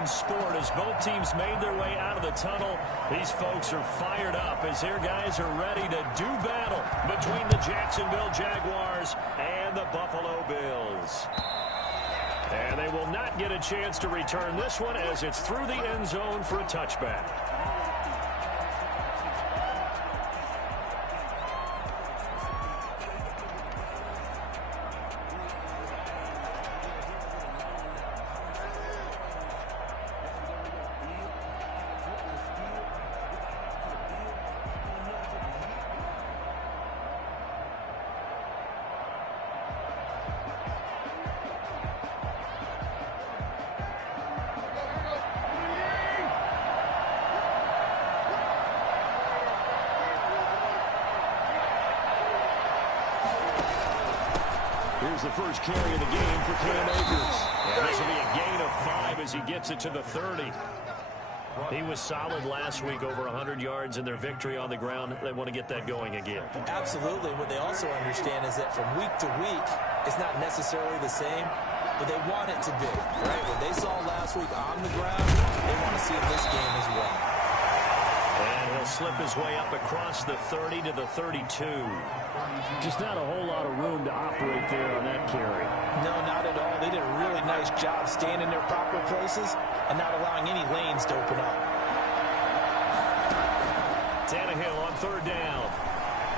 in sport as both teams made their way out of the tunnel. These folks are fired up as their guys are ready to do battle between the Jacksonville Jaguars and the Buffalo Bills. And they will not get a chance to return this one as it's through the end zone for a touchback. Here's the first carry of the game for Cam Akers. And this will be a gain of 5 as he gets it to the 30. He was solid last week, over 100 yards in their victory on the ground. They want to get that going again. Absolutely. What they also understand is that from week to week, it's not necessarily the same, but they want it to be. Right? What they saw last week on the ground, they want to see in this game as well. And he'll slip his way up across the 30 to the 32. Just not a whole lot of room to operate there on that carry. No, not at all. They did a really nice job staying in their proper places and not allowing any lanes to open up. Tannehill on third down.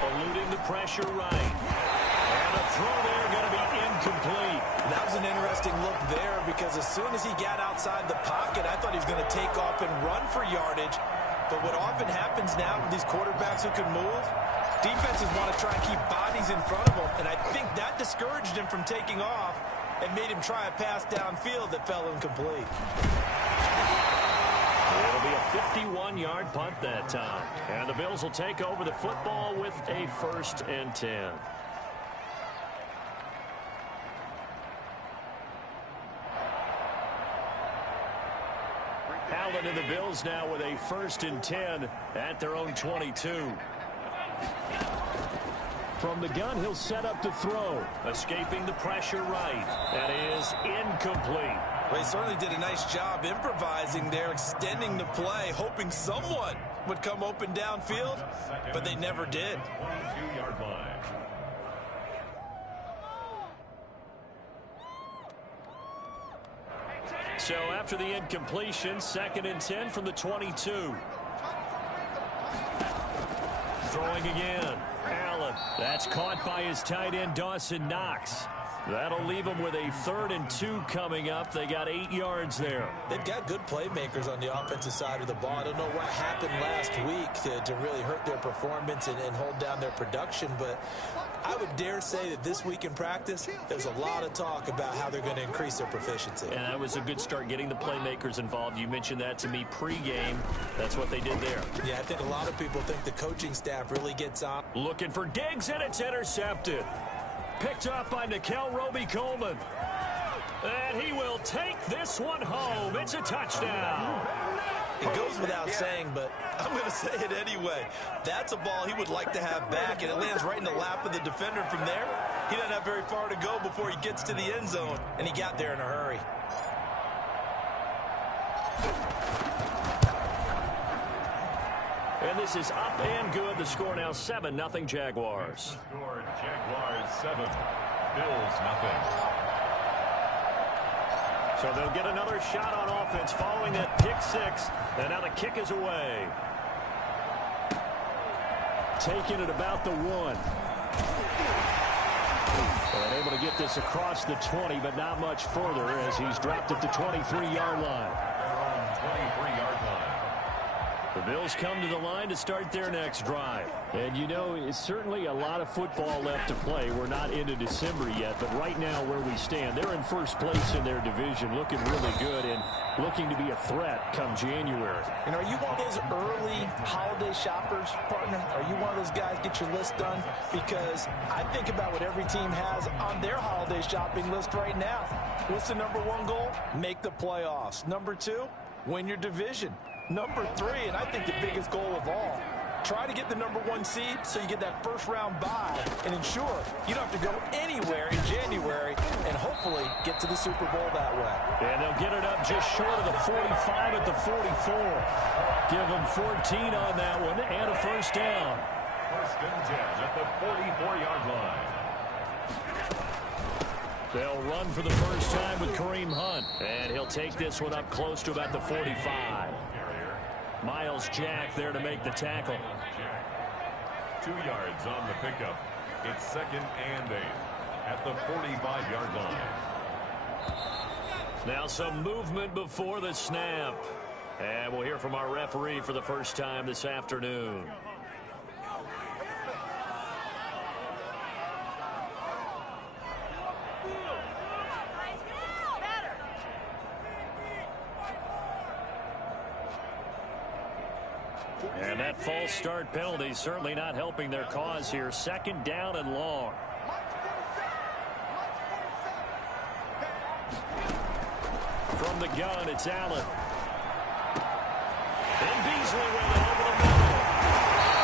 Eluding the pressure right. And a throw there going to be incomplete. That was an interesting look there because as soon as he got outside the pocket, I thought he was going to take off and run for yardage. But what often happens now with these quarterbacks who can move, defenses want to try and keep bodies in front of them, and I think that discouraged him from taking off and made him try a pass downfield that fell incomplete. It'll be a 51-yard punt that time. And the Bills will take over the football with a 1st and 10. Allen and the Bills now with a 1st and 10 at their own 22. From the gun, he'll set up to throw. Escaping the pressure right. That is incomplete. Well, he certainly did a nice job improvising there, extending the play, hoping someone would come open downfield, but they never did. 22-yard line. So after the incompletion, 2nd and 10 from the 22. Throwing again. Allen. That's caught by his tight end, Dawson Knox. That'll leave them with a 3rd and 2 coming up. They got 8 yards there. They've got good playmakers on the offensive side of the ball. I don't know what happened last week to really hurt their performance and hold down their production, but I would dare say that this week in practice, there's a lot of talk about how they're going to increase their proficiency. And that was a good start getting the playmakers involved. You mentioned that to me pregame. That's what they did there. Yeah, I think a lot of people think the coaching staff really gets on. Looking for Diggs, and it's intercepted. Picked up by Nickel Roby-Coleman. And he will take this one home. It's a touchdown. It goes without saying, but I'm going to say it anyway. That's a ball he would like to have back, and it lands right in the lap of the defender from there. He doesn't have very far to go before he gets to the end zone, and he got there in a hurry. And this is up and good. The score now 7-0 Jaguars. The score, Jaguars 7, Bills 0. So they'll get another shot on offense following that pick 6. And now the kick is away. Taking it about the 1. And able to get this across the 20, but not much further as he's dropped at the 23-yard line. 23-yard line. The Bills come to the line to start their next drive. And you know, it's certainly a lot of football left to play. We're not into December yet, but right now where we stand, they're in first place in their division, looking really good and looking to be a threat come January. And are you one of those early holiday shoppers, partner? Are you one of those guys get your list done? Because I think about what every team has on their holiday shopping list right now. What's the number 1 goal? Make the playoffs. Number 2, win your division. Number 3, and I think the biggest goal of all, Try to get the #1 seed so you get that first-round bye and ensure you don't have to go anywhere in January and hopefully get to the Super Bowl that way. And they'll get it up just short of the 45 at the 44. Give them 14 on that one and a first down. First and 10 at the 44-yard line. They'll run for the first time with Kareem Hunt. And he'll take this one up close to about the 45. Myles Jack there to make the tackle. 2 yards on the pickup. It's 2nd and 8 at the 45-yard line. Now some movement before the snap. And we'll hear from our referee for the first time this afternoon. And that false start penalty certainly not helping their cause here. 2nd down and long. From the gun, it's Allen. And Beasley with it over the middle.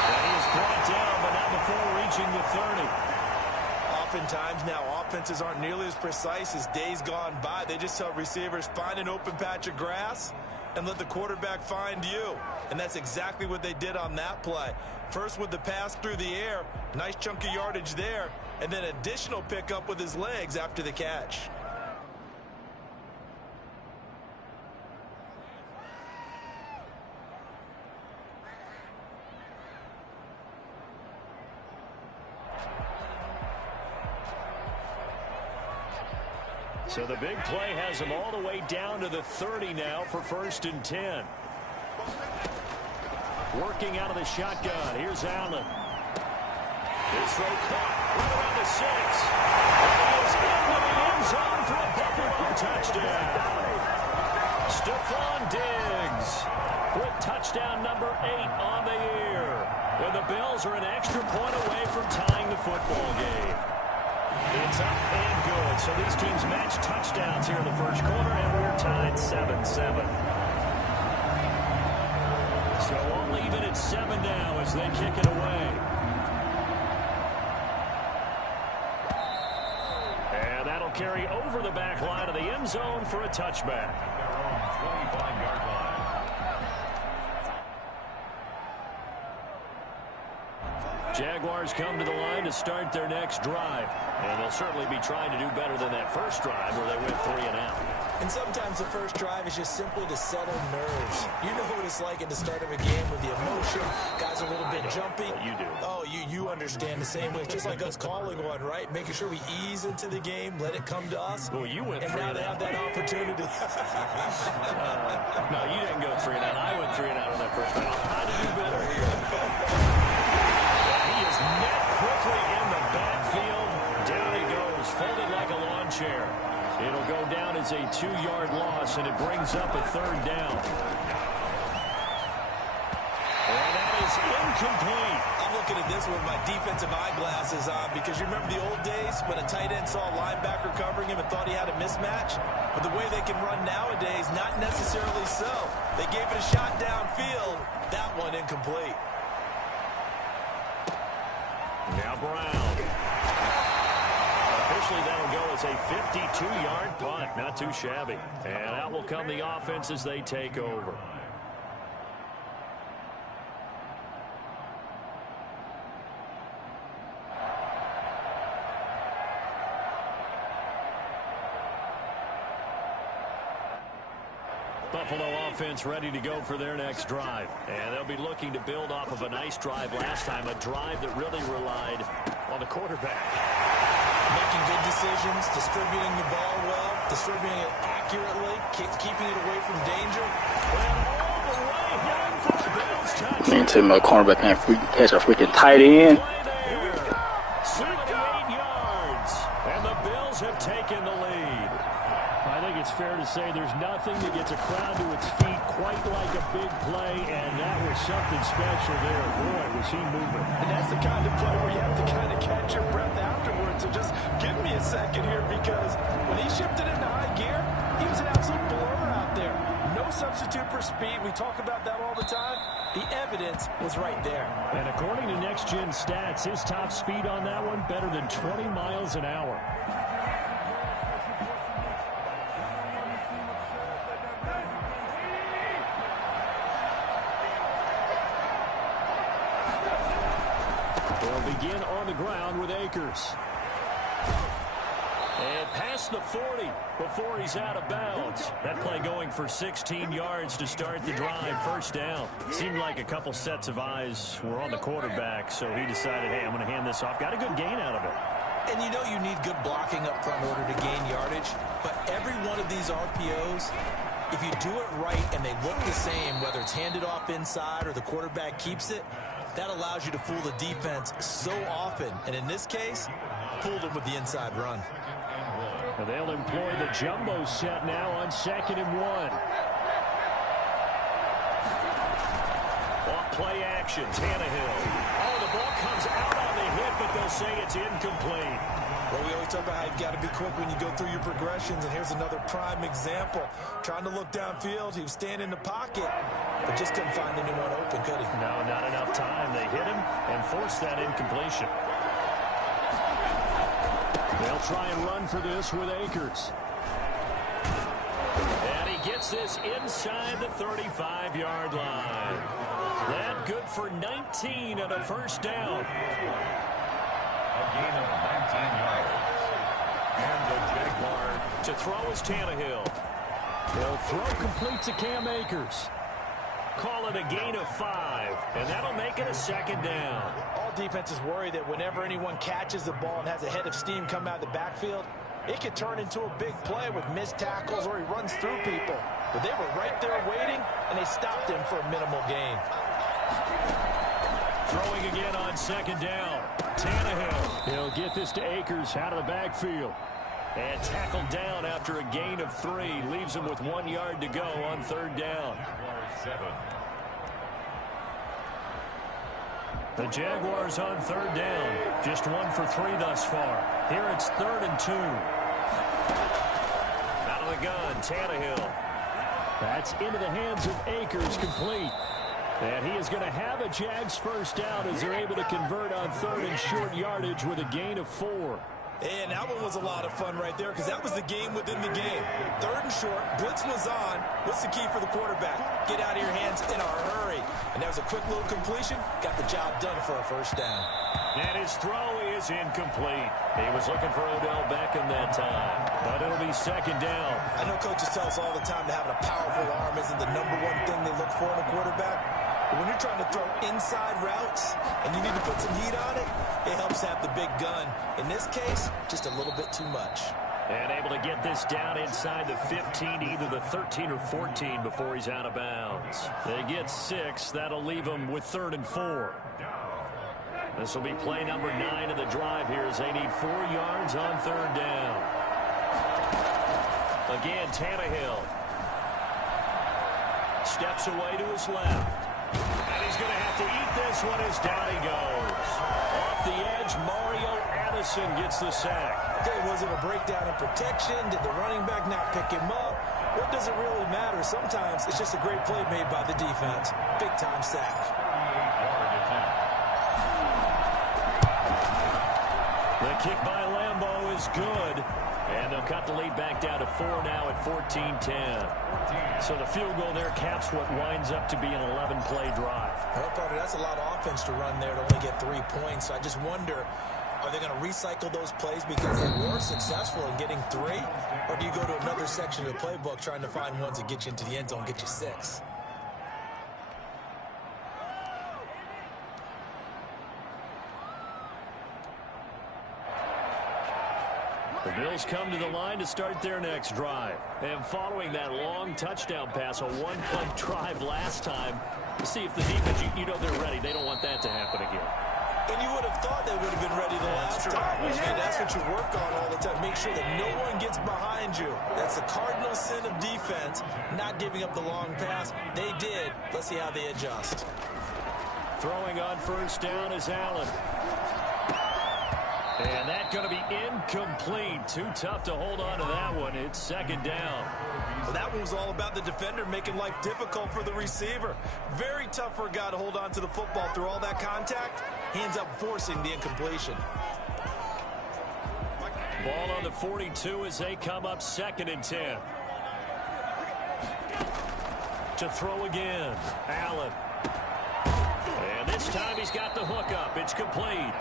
And he is brought down, but not before reaching the 30. Oftentimes now offenses aren't nearly as precise as days gone by. They just tell receivers, find an open patch of grass and let the quarterback find you. And that's exactly what they did on that play. First with the pass through the air, nice chunk of yardage there, and then additional pickup with his legs after the catch. So the big play has him all the way down to the 30 now for 1st and 10. Working out of the shotgun. Here's Allen. His throw caught right around the 6. And he is into the end zone for a Buffalo touchdown. Stephon Diggs with touchdown number 8 on the year. And the Bills are an extra point away from tying the football game. It's up and good. So these teams match touchdowns here in the first quarter, and we're tied 7-7. So all even at 7 now as they kick it away. And that'll carry over the back line of the end zone for a touchback. Their own 25-yard line. Jaguars come to the line to start their next drive. And they'll certainly be trying to do better than that first drive where they went 3 and out. And sometimes the first drive is just simply to settle nerves. You know what it's like at the start of a game with the emotion. Guys are a little bit jumpy. You do. Oh, you understand the same way. Just like us calling one, right? Making sure we ease into the game, let it come to us. Well, you went and 3 now and they out. have that opportunity. No, you didn't go 3 and out. I went 3 and out on that first round. How to do better here. He is met quickly in the backfield. Down he goes, folded like a lawn chair. It'll go down as a 2-yard loss, and it brings up a 3rd down. And that is incomplete. I'm looking at this with my defensive eyeglasses on because you remember the old days when a tight end saw a linebacker covering him and thought he had a mismatch? But the way they can run nowadays, not necessarily so. They gave it a shot downfield. That one incomplete. Now Brown. Officially, that'll go as a 52-yard punt. Not too shabby. And out will come the offense as they take over. Buffalo offense ready to go for their next drive. And they'll be looking to build off of a nice drive last time, a drive that really relied on the quarterback. Making good decisions, distributing the ball well, distributing it accurately, keeping it away from danger. And all the way home for the Bills touchdown. Man, to my cornerback can't catch a freaking tight end. 78 yards. And the Bills have taken the lead. I think it's fair to say there's nothing that gets a crowd to its feet quite like a big play, and that was something special there. Boy, was he moving. And that's the kind of play where you have to kind of catch your breath afterwards. So just give me a second here, because when he shifted into high gear, he was an absolute blur out there. No substitute for speed. We talk about that all the time. The evidence was right there. And according to Next Gen Stats, his top speed on that one better than 20 miles an hour. They'll begin on the ground with Akers. And past the 40 before he's out of bounds. That play going for 16 yards to start the drive. First down. Seemed like a couple sets of eyes were on the quarterback, so he decided, hey, I'm going to hand this off. Got a good gain out of it. And you know you need good blocking up front in order to gain yardage. But every one of these RPOs, if you do it right and they look the same, whether it's handed off inside or the quarterback keeps it, that allows you to fool the defense so often. And in this case, fooled them with the inside run. And they'll employ the jumbo set now on 2nd and 1. Off play action, Tannehill. Oh, the ball comes out on the hit, but they'll say it's incomplete. Well, we always talk about how you've got to be quick when you go through your progressions, and here's another prime example. Trying to look downfield, he was standing in the pocket, but just couldn't find anyone open, could he? No, not enough time. They hit him and forced that incompletion. They'll try and run for this with Akers. And he gets this inside the 35-yard line. That good for 19 and a first down. A gain of 19 yards. And the Jaguar To throw is Tannehill. He'll throw complete to Cam Akers. Call it a gain of 5, and that'll make it a second down. All defenses worry that whenever anyone catches the ball and has a head of steam come out of the backfield, it could turn into a big play with missed tackles or he runs through people. But they were right there waiting, and they stopped him for a minimal gain. Throwing again on 2nd down. Tannehill. He'll get this to Akers out of the backfield. And tackled down after a gain of 3. Leaves him with 1 yard to go on 3rd down. 7. The Jaguars on 3rd down. Just 1 for 3 thus far. Here it's 3rd and 2. Out of the gun, Tannehill. That's into the hands of Akers, complete. And he is going to have a Jags first down as they're able to convert on 3rd and short yardage with a gain of 4. And that one was a lot of fun right there because that was the game within the game. 3rd and short, blitz was on. What's the key for the quarterback? Get out of your hands in a hurry. And that was a quick little completion. Got the job done for a first down. And his throw is incomplete. He was looking for Odell Beckham that time, but it'll be 2nd down. I know coaches tell us all the time that having a powerful arm isn't the #1 thing they look for in a quarterback. But when you're trying to throw inside routes and you need to put some heat on it, it helps have the big gun. In this case, just a little bit too much. And able to get this down inside the 15, either the 13 or 14 before he's out of bounds. They get 6. That'll leave him with 3rd and 4. This will be play number 9 of the drive here as they need 4 yards on 3rd down. Again, Tannehill. Steps away to his left. And he's going to have to eat this one as down he goes. Off the edge, Mario Addison gets the sack. Okay, was it a breakdown in protection? Did the running back not pick him up? What does it really matter? Sometimes it's just a great play made by the defense. Big-time sack. The kick by Lambeau is good. And they'll cut the lead back down to 4 now at 14-10. So the field goal there caps what winds up to be an 11-play drive. Well, Carter, that's a lot of offense to run there to only get 3 points. So I just wonder, are they going to recycle those plays because they were successful in getting 3? Or do you go to another section of the playbook trying to find ones that get you into the end zone, get you 6? The Bills come to the line to start their next drive. And following that long touchdown pass, a 1-punt drive last time, to see if the defense, you know they're ready. They don't want that to happen again. And you would have thought they would have been ready the last time. And that's what you work on all the time. Make sure that no one gets behind you. That's the cardinal sin of defense, not giving up the long pass. They did. Let's see how they adjust. Throwing on 1st down is Allen. And that's going to be incomplete. Too tough to hold on to that one. It's second down. Well, that one was all about the defender making life difficult for the receiver. Very tough for a guy to hold on to the football through all that contact. He ends up forcing the incompletion. Ball on the 42 as they come up 2nd and 10. To throw again, Allen. And this time he's got the hook up. It's complete.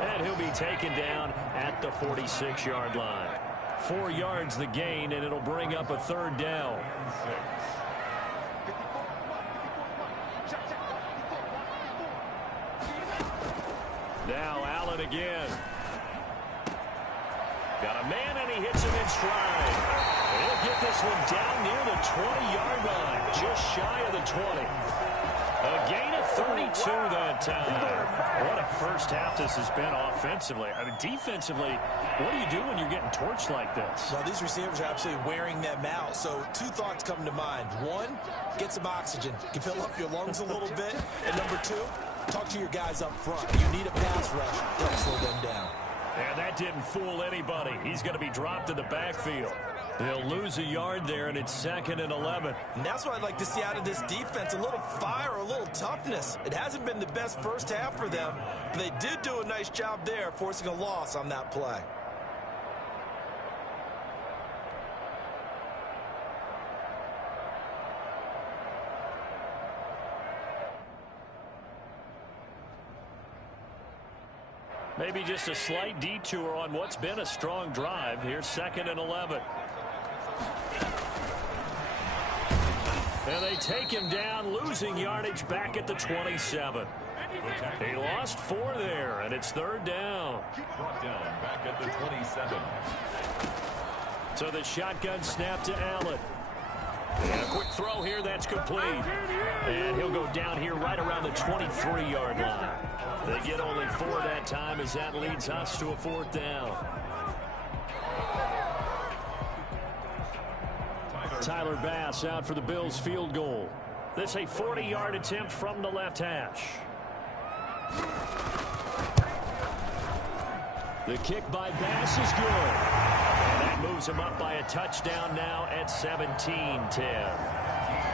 And he'll be taken down at the 46-yard line. 4 yards the gain, and it'll bring up a 3rd down. Now Allen again. Got a man, and he hits him in stride. He'll get this one down near the 20-yard line, just shy of the 20. A gain of 32 that time. What a first half this has been offensively. I mean, defensively, what do you do when you're getting torched like this? Well, these receivers are absolutely wearing them out. So 2 thoughts come to mind. 1, get some oxygen. You can fill up your lungs a little bit. And number 2, talk to your guys up front. You need a pass rush to help slow them down. And that didn't fool anybody. He's going to be dropped in the backfield. They'll lose a yard there, and it's 2nd and 11. And that's what I'd like to see out of this defense, a little fire, a little toughness. It hasn't been the best first half for them, but they did do a nice job there, forcing a loss on that play. Maybe just a slight detour on what's been a strong drive. Here's 2nd and 11. And they take him down, losing yardage back at the 27. He lost 4 there, and it's 3rd down. Brought down back at the 27. So the shotgun snap to Allen. And a quick throw here, that's complete. And he'll go down here right around the 23-yard line. They get only 4 that time as that leads us to a 4th down. Tyler Bass out for the Bills field goal. This a 40-yard attempt from the left hash. The kick by Bass is good. And that moves him up by a touchdown now at 17-10.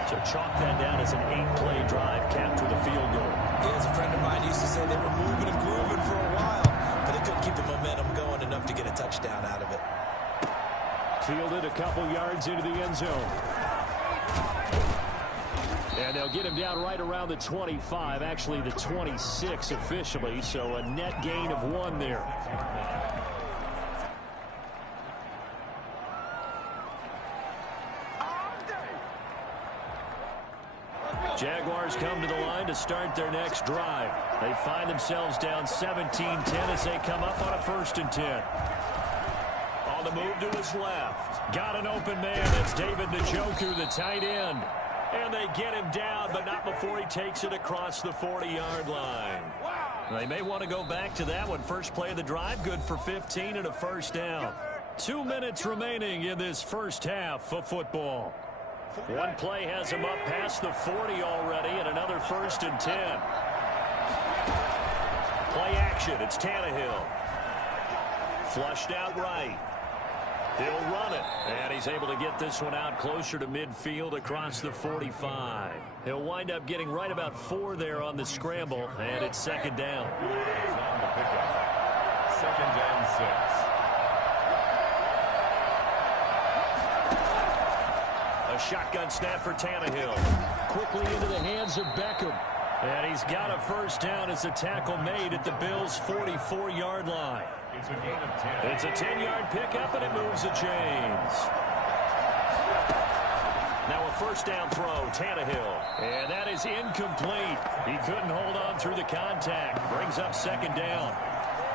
So chalk that down as an 8-play drive capped with a field goal. Yeah, as a friend of mine used to say, they were moving and grooving for a while, but they couldn't keep the momentum going enough to get a touchdown out of it. Fielded a couple yards into the end zone. And they'll get him down right around the 25, actually the 26 officially, so a net gain of 1 there. Jaguars come to the line to start their next drive. They find themselves down 17-10 as they come up on a 1st and 10. On the move to his left. Got an open man. It's David Njoku, the tight end. And they get him down, but not before he takes it across the 40-yard line. They may want to go back to that one. First play of the drive, good for 15 and a 1st down. 2 minutes remaining in this first half of football. One play has him up past the 40 already, and another 1st and 10. Play action. It's Tannehill. Flushed out right. He'll run it, and he's able to get this one out closer to midfield across the 45. He'll wind up getting right about 4 there on the scramble, and it's 2nd down. On the pickup. 2nd and 6. A shotgun snap for Tannehill. Quickly into the hands of Beckham. And he's got a 1st down as a tackle made at the Bills' 44-yard line. It's a gain of 10. It's a 10-yard pickup, and it moves the chains. Now a 1st down throw, Tannehill. And that is incomplete. He couldn't hold on through the contact. Brings up 2nd down.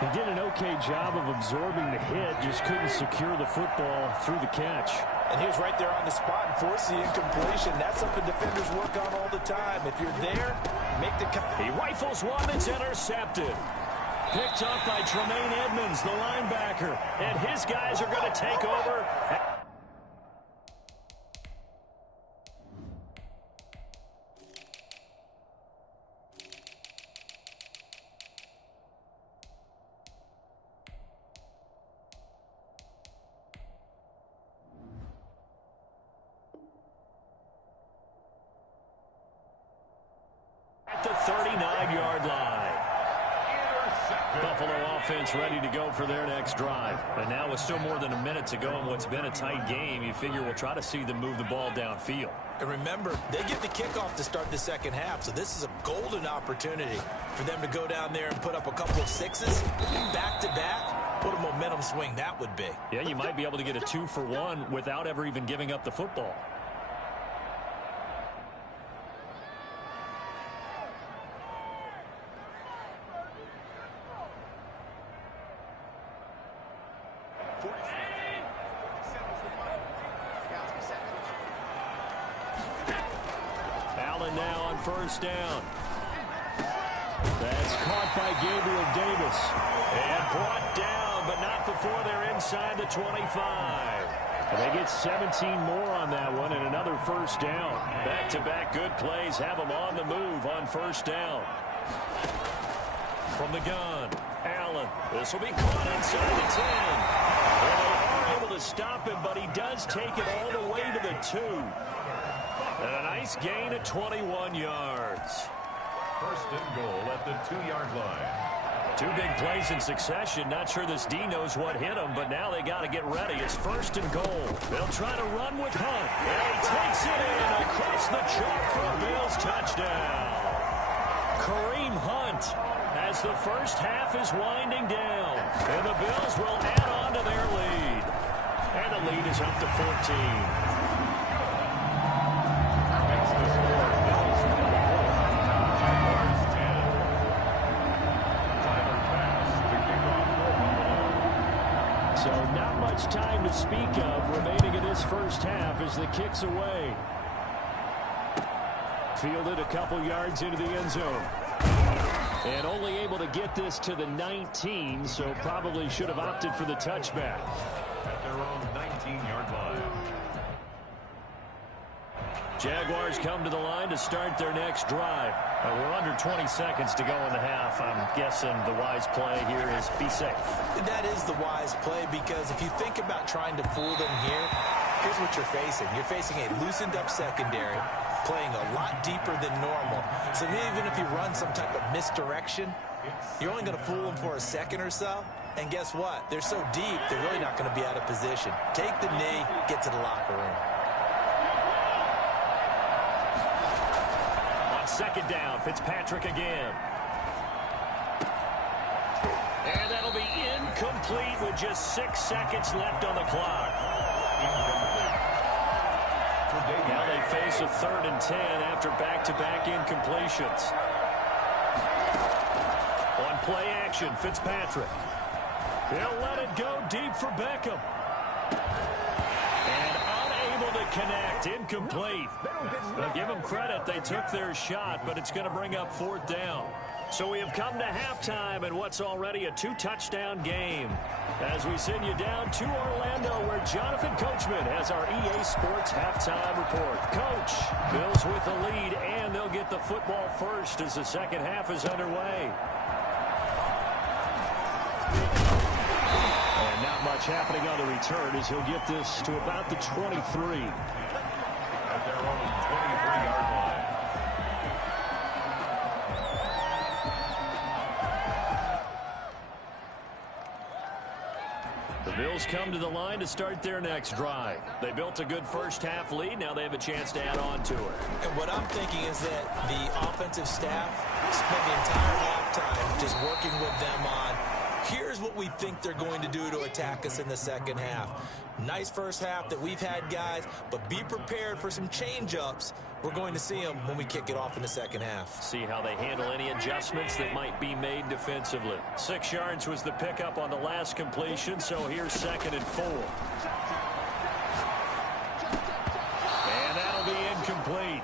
He did an okay job of absorbing the hit, just couldn't secure the football through the catch. And he was right there on the spot and forced the incompletion. That's something defenders work on all the time. If you're there, make the cut. He rifles one that's intercepted. Picked up by Tremaine Edmonds, the linebacker. And his guys are going to take over. 39-yard line. Buffalo offense ready to go for their next drive. And now with still more than a minute to go in what's been a tight game, you figure we'll try to see them move the ball downfield. And remember, they get the kickoff to start the second half, so this is a golden opportunity for them to go down there and put up a couple of sixes back-to-back. What a momentum swing that would be. Yeah, you might be able to get a 2-for-1 without ever even giving up the football. Allen now on first down. That's caught by Gabriel Davis. And brought down, but not before they're inside the 25. And they get 17 more on that one and another first down. Back-to-back good plays have them on the move on first down. From the gun, Allen. This will be caught inside the 10. Well, they are able to stop him, but he does take it all the way to the 2. And a nice gain of 21 yards. First and goal at the 2-yard line. 2 big plays in succession. Not sure this D knows what hit him, but now they got to get ready. It's first and goal. They'll try to run with Hunt. And he takes it in across the chalk for a Bills touchdown. Kareem Hunt as the first half is winding down. And the Bills will add on to their lead. And the lead is up to 14. So not much time to speak of remaining in this first half as the kick's away. Fielded a couple yards into the end zone. And only able to get this to the 19, so probably should have opted for the touchback. At their own 19-yard line. Jaguars come to the line to start their next drive. We're under 20 seconds to go in the half. I'm guessing the wise play here is be safe. That is the wise play, because if you think about trying to fool them here, here's what you're facing. You're facing a loosened up secondary, playing a lot deeper than normal. So even if you run some type of misdirection, you're only going to fool them for a second or so. And guess what? They're so deep, they're really not going to be out of position. Take the knee, get to the locker room. On second down, Fitzpatrick again. And that'll be incomplete with just 6 seconds left on the clock. Now they face a 3rd and 10 after back-to-back incompletions. On play action, Fitzpatrick. He'll let it go deep for Beckham. And unable to connect, incomplete. They'll give them credit, they took their shot, but it's going to bring up 4th down. So we have come to halftime in what's already a 2-touchdown game. As we send you down to Orlando, where Jonathan Coachman has our EA Sports halftime report. Coach, Bills with the lead, and they'll get the football first as the second half is underway. And not much happening on the return as he'll get this to about the 23. At their own 23-yard line. The Bills come to the line to start their next drive. They built a good first half lead. Now they have a chance to add on to it. And what I'm thinking is that the offensive staff spent the entire halftime just working with them on, here's what we think they're going to do to attack us in the second half. Nice first half that we've had, guys, but be prepared for some change-ups. We're going to see them when we kick it off in the second half. See how they handle any adjustments that might be made defensively. 6 yards was the pickup on the last completion, so here's 2nd and 4. And that'll be incomplete.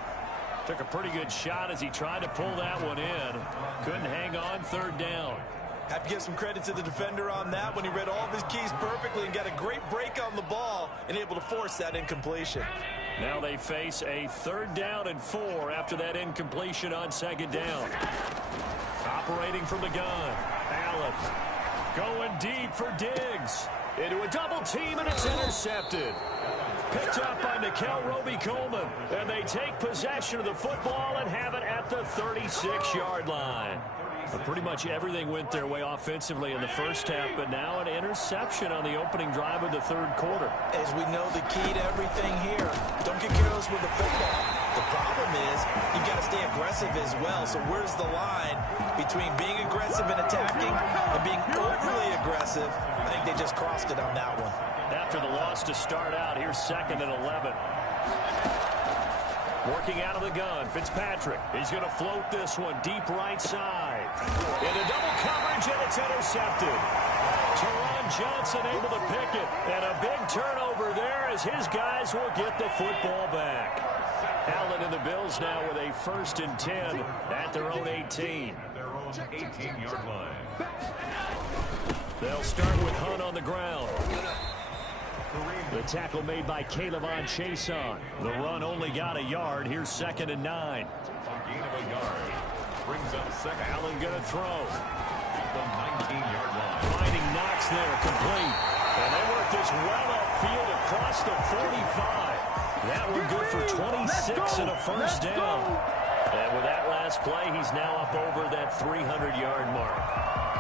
Took a pretty good shot as he tried to pull that one in. Couldn't hang on, 3rd down. Have to give some credit to the defender on that when he read all of his keys perfectly and got a great break on the ball and able to force that incompletion. Now they face a 3rd down and 4 after that incompletion on 2nd down. Operating from the gun, Allen going deep for Diggs. Into a double team, and it's intercepted. Picked up by Nikel Roby-Coleman. And they take possession of the football and have it at the 36-yard line. But pretty much everything went their way offensively in the first half, but now an interception on the opening drive of the third quarter. As we know, the key to everything here, don't get careless with the football. The problem is you've got to stay aggressive as well. So where's the line between being aggressive and attacking and being overly aggressive? I think they just crossed it on that one. After the loss to start out, here's 2nd and 11. Working out of the gun, Fitzpatrick. He's going to float this one deep right side. Into double coverage, and it's intercepted. Teron Johnson able to pick it. And a big turnover there as his guys will get the football back. Allen and the Bills now with a 1st and 10 at their own 18. At their own 18-yard line. They'll start with Hunt on the ground. The tackle made by K'Lavon Chaisson. The run only got a yard. Here's 2nd and 9. A gain of a yard. Brings up second. Allen going to throw. At the 19-yard line. Finding Knox there, complete. And they work this well upfield across the 45. That one good for 26 and a first down. And with that last play, he's now up over that 300-yard mark.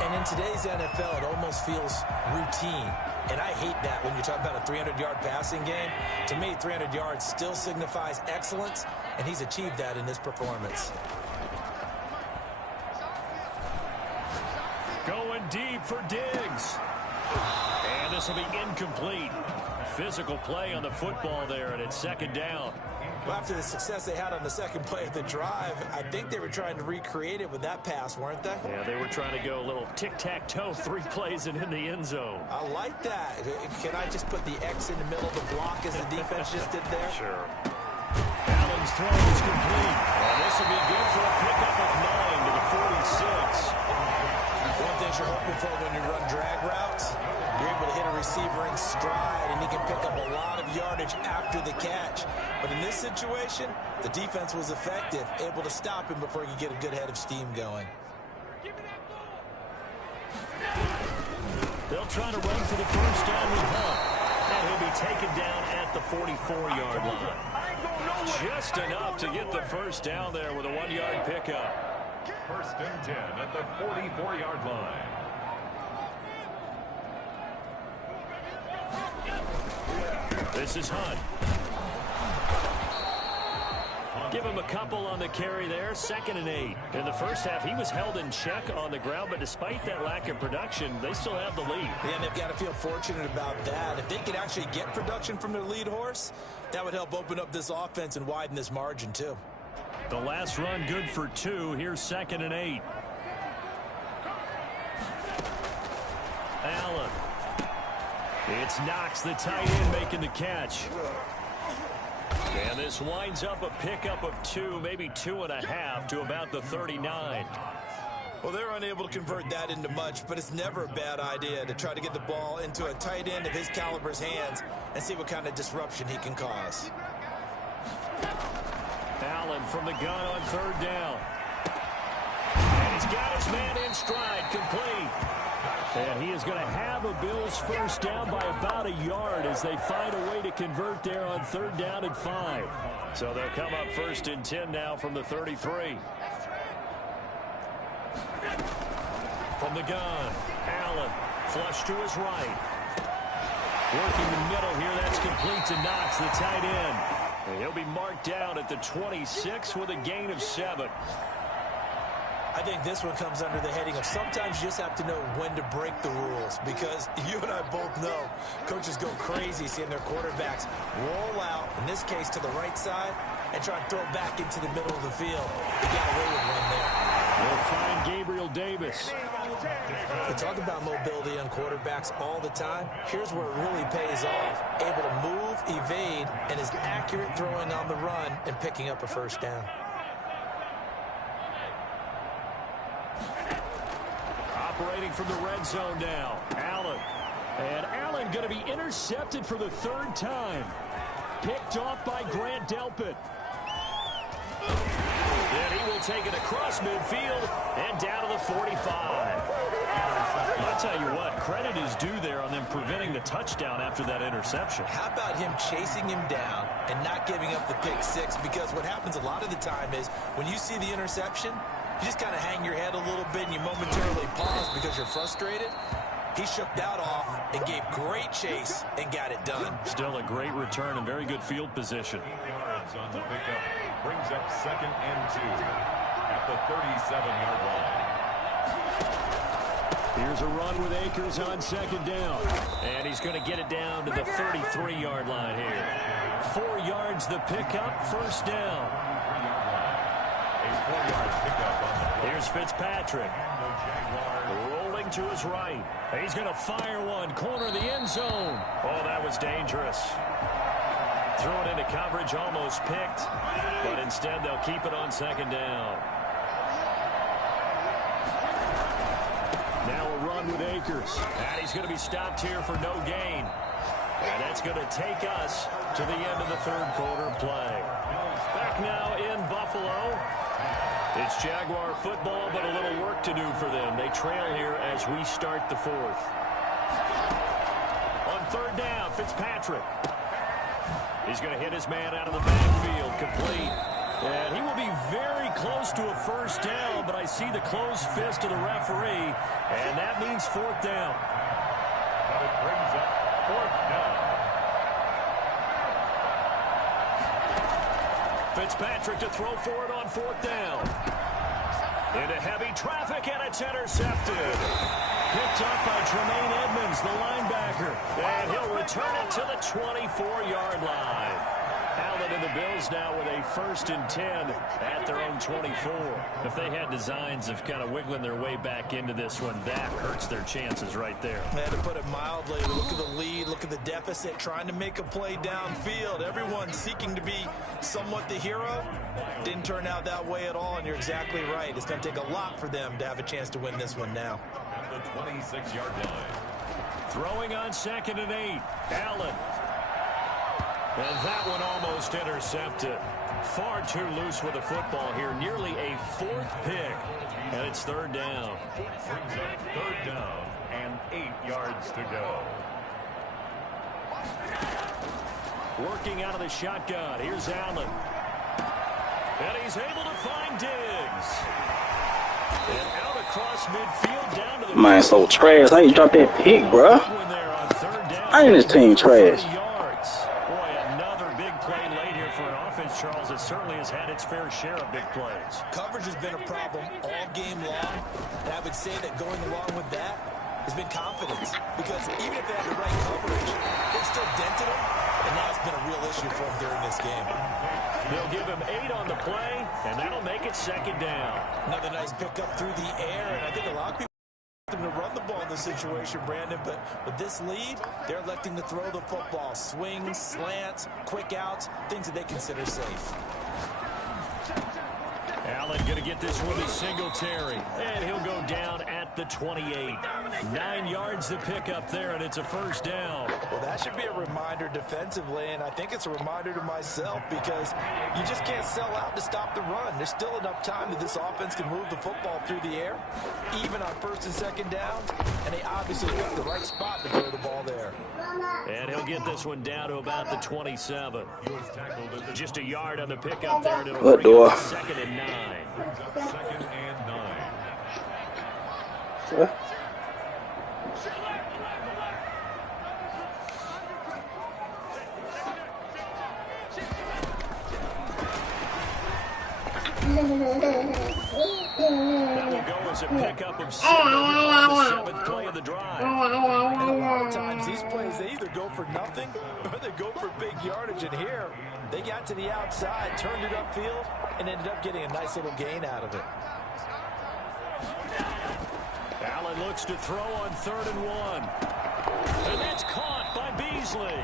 And in today's NFL, it almost feels routine. And I hate that when you talk about a 300-yard passing game. To me, 300 yards still signifies excellence, and he's achieved that in this performance. Going deep for Diggs. And this will be incomplete. Physical play on the football there, and it's 2nd down. Well, after the success they had on the second play of the drive, I think they were trying to recreate it with that pass, weren't they? Yeah, they were trying to go a little tic-tac-toe, 3 plays and in the end zone. I like that. Can I just put the X in the middle of the block as the defense just did there? Sure. Allen's throw is complete. And this will be good for a pickup of 9 to the 46. One thing you're hoping for when you run drag routes, you're able to hit a receiver in stride, and he can pick up a lot of yardage after the catch. But in this situation, the defense was effective, able to stop him before he could get a good head of steam going. They'll try to run for the first down with Hunt. And he'll be taken down at the 44-yard line. Just enough to get the first down there with a 1-yard pickup. 1st and 10 at the 44-yard line. This is Hunt. Give him a couple on the carry there. 2nd and 8. In the first half, he was held in check on the ground, but despite that lack of production, they still have the lead. And they've got to feel fortunate about that. If they could actually get production from their lead horse, that would help open up this offense and widen this margin, too. The last run good for 2. Here's 2nd and 8. Allen. It's Knox, the tight end, making the catch. And this winds up a pickup of 2, maybe 2.5 to about the 39. Well, they're unable to convert that into much, but it's never a bad idea to try to get the ball into a tight end of his caliber's hands and see what kind of disruption he can cause. Allen from the gun on 3rd down. And he's got his man in stride, complete. And he is going to have a Bills first down by about a yard as they find a way to convert there on 3rd down and 5. So they'll come up 1st and 10 now from the 33. From the gun, Allen, flush to his right. Working the middle here, that's complete to Knox, the tight end. And he'll be marked down at the 26 with a gain of 7. I think this one comes under the heading of sometimes you just have to know when to break the rules, because you and I both know coaches go crazy seeing their quarterbacks roll out, in this case to the right side, and try and throw it back into the middle of the field. They got away with one there. We'll find Gabriel Davis. We talk about mobility on quarterbacks all the time. Here's where it really pays off. Able to move, evade, and is accurate throwing on the run and picking up a first down. Operating from the red zone now, Allen. And Allen going to be intercepted for the 3rd time. Picked off by Grant Delpit. And he will take it across midfield and down to the 45. I'll tell you what, credit is due there on them preventing the touchdown after that interception. How about him chasing him down and not giving up the pick six? Because what happens a lot of the time is when you see the interception, you just kind of hang your head a little bit and you momentarily pause because you're frustrated. He shook that off and gave great chase and got it done. Still a great return and very good field position. Yards on the pickup brings up 2nd and 2 at the 37-yard line. Here's a run with Akers on 2nd down. And he's going to get it down to the 33-yard line here. 4 yards the pickup, 1st down. A 4-yard pickup on the play. Here's Fitzpatrick. Rolling to his right. He's going to fire one. Corner of the end zone. Oh, that was dangerous. Threw it into coverage, almost picked. But instead, they'll keep it on 2nd down. Now a run with Akers. And he's going to be stopped here for no gain. And that's going to take us to the end of the 3rd quarter play. Back now in Buffalo. It's Jaguar football, but a little work to do for them. They trail here as we start the 4th. On 3rd down, Fitzpatrick. He's going to hit his man out of the backfield, complete. And he will be very close to a 1st down, but I see the closed fist of the referee, and that means 4th down. But it brings up 4th down. Fitzpatrick to throw for it on 4th down. Into heavy traffic, and it's intercepted. Picked up by Tremaine Edmonds, the linebacker. And he'll return it to the 24-yard line. Allen and the Bills now with a 1st and 10 at their own 24. If they had designs of kind of wiggling their way back into this one, that hurts their chances right there. To put it mildly, look at the lead, look at the deficit, trying to make a play downfield. Everyone seeking to be somewhat the hero. Didn't turn out that way at all, and you're exactly right. It's going to take a lot for them to have a chance to win this one now. At the 26-yard line. Throwing on 2nd and 8. Allen. And that one almost intercepted. Far too loose with the football here. Nearly a 4th pick. And it's 3rd down. Brings up 3rd down and 8 yards to go. Working out of the shotgun. Here's Allen. And he's able to find Diggs. And out across midfield down to the... Man, so trash. How you drop that pick, bruh? I ain't this team trash. Charles, it certainly has had its fair share of big plays. Coverage has been a problem all game long, and I would say that going along with that has been confidence, because even if they had the right coverage, they still dented them, and that's been a real issue for them during this game. They'll give him 8 on the play, and that'll make it 2nd down. Another nice pickup through the air, and I think a lot of people want them to run the ball in this situation, Brandon, but with this lead, they're electing to throw the football. Swings, slants, quick outs, things that they consider safe. Allen going to get this one to Singletary, and he'll go down at the 28. 9 yards to pick up there, and it's a 1st down. Well, that should be a reminder defensively, and I think it's a reminder to myself, because you just can't sell out to stop the run. There's still enough time that this offense can move the football through the air, even on 1st and 2nd down, and they obviously picked the right spot to throw the ball there. And he'll get this one down to about the 27. Just a yard on the pickup there, and it'll bring up 2nd and 9. 2nd and 9. What? That will go as a pickup of 7 on the 7th play of the drive. And a lot of times these plays, they either go for nothing or they go for big yardage. And here, they got to the outside, turned it upfield, and ended up getting a nice little gain out of it. Allen looks to throw on 3rd and 1. And that's caught by Beasley.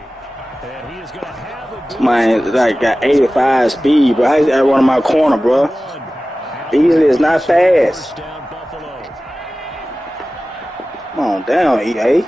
And he is going to have a good... Man, that got 85 speed, bro. He's at one of my corner, bro. Beasley is not fast. Down Buffalo. Come on down, EA.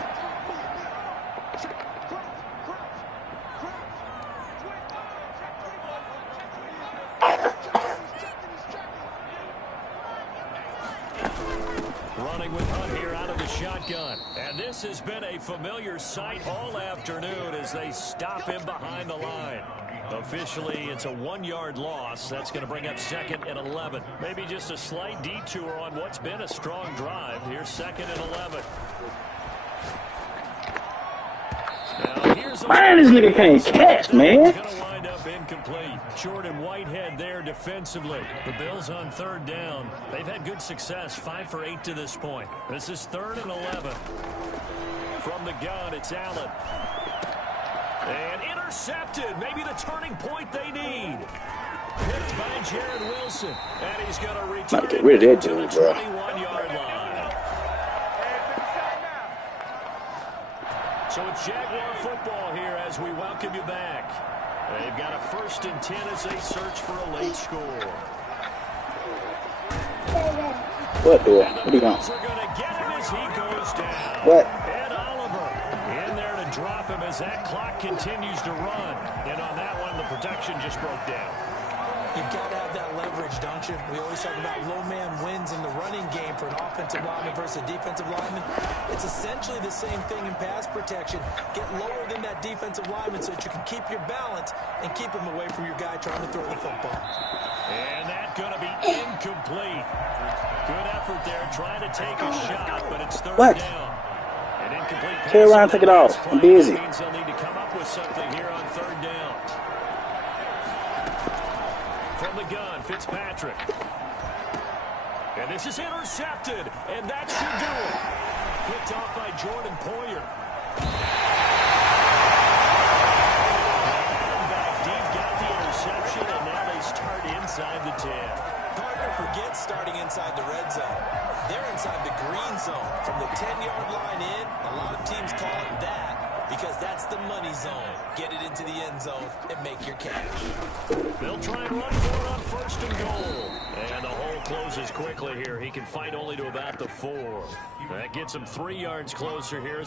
shotgun. And this has been a familiar sight all afternoon as they stop him behind the line. Officially, it's a 1-yard loss. That's going to bring up 2nd and 11. Maybe just a slight detour on what's been a strong drive. Here's 2nd and 11. Man, this nigga can't catch, man. Going to wind up incomplete. Jordan Whitehead there defensively. The Bills on 3rd down. They've had good success, 5 for 8 to this point. This is 3rd and 11. From the gun, it's Allen. And intercepted. Maybe the turning point they need. Picked by Jared Wilson. And he's going to return get rid of that to the dude, bro. 21-yard line. So it's Jaguar football here as we welcome you back. They've got a 1st and 10 as they search for a late score. What, dude? What are you going? Are going to get him as he goes down. What? And Oliver in there to drop him as that clock continues to run. And on that one, the protection just broke down. You've got to have that leverage, don't you? We always talk about low man wins in the running game for an offensive lineman versus a defensive lineman. It's essentially the same thing in pass protection. Get lower than that defensive lineman so that you can keep your balance and keep him away from your guy trying to throw the football. And that's going to be incomplete. Good effort there trying to take a shot, but it's 3rd What? down. An incomplete pass. Carry around, take it off. I'm busy. Means they'll need to come up with something here on 3rd down. From the gun, Fitzpatrick. And this is intercepted, and that should do it. Picked off by Jordan Poyer. Back deep, got the interception, and now they start inside the 10. Partner forgets starting inside the red zone. They're inside the green zone. From the 10-yard line in, a lot of teams call it that because that's the money zone. Get it into the end zone and make your catch. They'll try and run for it on 1st and goal. And the hole closes quickly here. He can fight only to about the 4. That gets him 3 yards closer here as